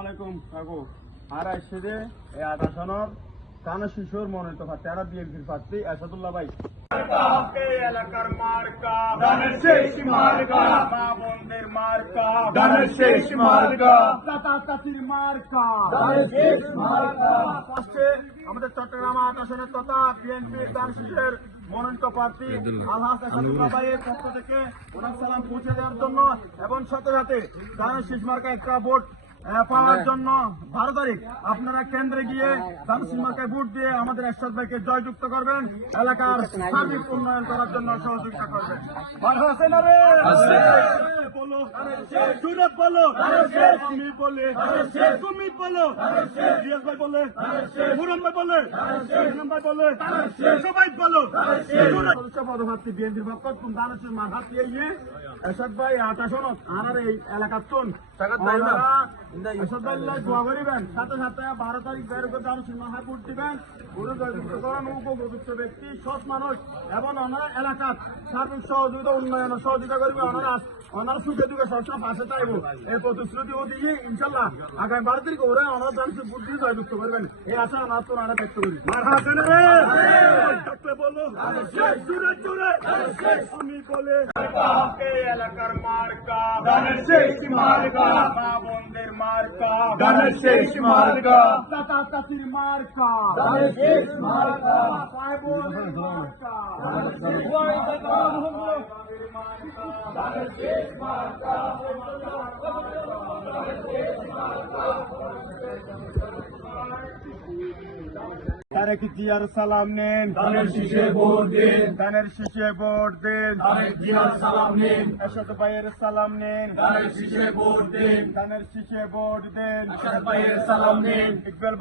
আলাইকুম কাকু আর আসছে এই আদাসনের কানা শিশুর মনোনীত প্রার্থী আর বিএনপির প্রার্থী আসাদুল্লাহ ভাই এলাকার মার্কা ধানের শেষ মার্কা মা বোনদের মার্কা ধানের শেষ মার্কা চাচা চাচির মার্কা ধানের শেষ মার্কা আমাদের চট্টগ্রাম আদাসনের তথা বিএনপির ধান শিশুর মনোনীত প্রার্থী আলহাজ আসাদুল্লাহ ভাইয়ের পক্ষ থেকে ওনার সালাম পৌঁছে দেওয়ার জন্য এবং সাথে সাথে ধানের শেষ মার্কা একটা ভোট পাওয়ার জন্য 12 তারিখ আপনারা কেন্দ্রে গিয়ে দানসিমাকে ভোট দিয়ে আমাদের এরশাদ ভাইকে জয়যুক্ত করবেন, এলাকার সার্বিক উন্নয়ন করার জন্য সহযোগিতা করবেন। আমি বলে তুমি বলো, রিয়াজ ভাই বলে, মুরম ভাই বলে, ভাই বলে, সবাই বলো। পদপ্রার্থী বিএনপির পক্ষ দানসির মার হাত দিয়ে এরশাদ ভাই 28 আর এই এলাকার চন দোয়া করিবেন, সাথে সাথে 12 তারিখ বের করে দানসির মার হাত ভোট দিবেন। উপযুক্ত ব্যক্তি সৎ মানুষ এবং ওনারা এলাকার সার্বিক সহযোগিতা উন্নয়ন সহযোগিতা করবে। ওনারা সুখে দুঃখে সবসময় পাশে চাইব এই প্রতিশ্রুতি দিয়ে ইনশাল্লাহ আগামী 12 তারিখ ওরা ওনারা দানসির ভোট দিয়ে জয়যুক্ত করবেন, এই আশা আমরা তো ওনারা ব্যক্ত করি। আমি বলে এলাকার মার্কা ধানের শেষ মার্কা মা বোনদের মার্কা ধানের শেষ মার্কা চাচা চাচির মার্কা ধানের শেষ মার্কা ভাই বোনের মার্কা ধানের শেষ মার্কা তারেক জিয়ার সালাম নেন, ধানের শীষে ভোট দেন, ধানের শীষে ভোট দেন, তারেক জিয়ার সালাম নেন, এরশাদ ভাইয়ের সালাম নেন, ধানের শীষে ভোট দেন, ধানের শীষে ভোট দেন, এরশাদ ভাইয়ের সালাম নেন, ইকবাল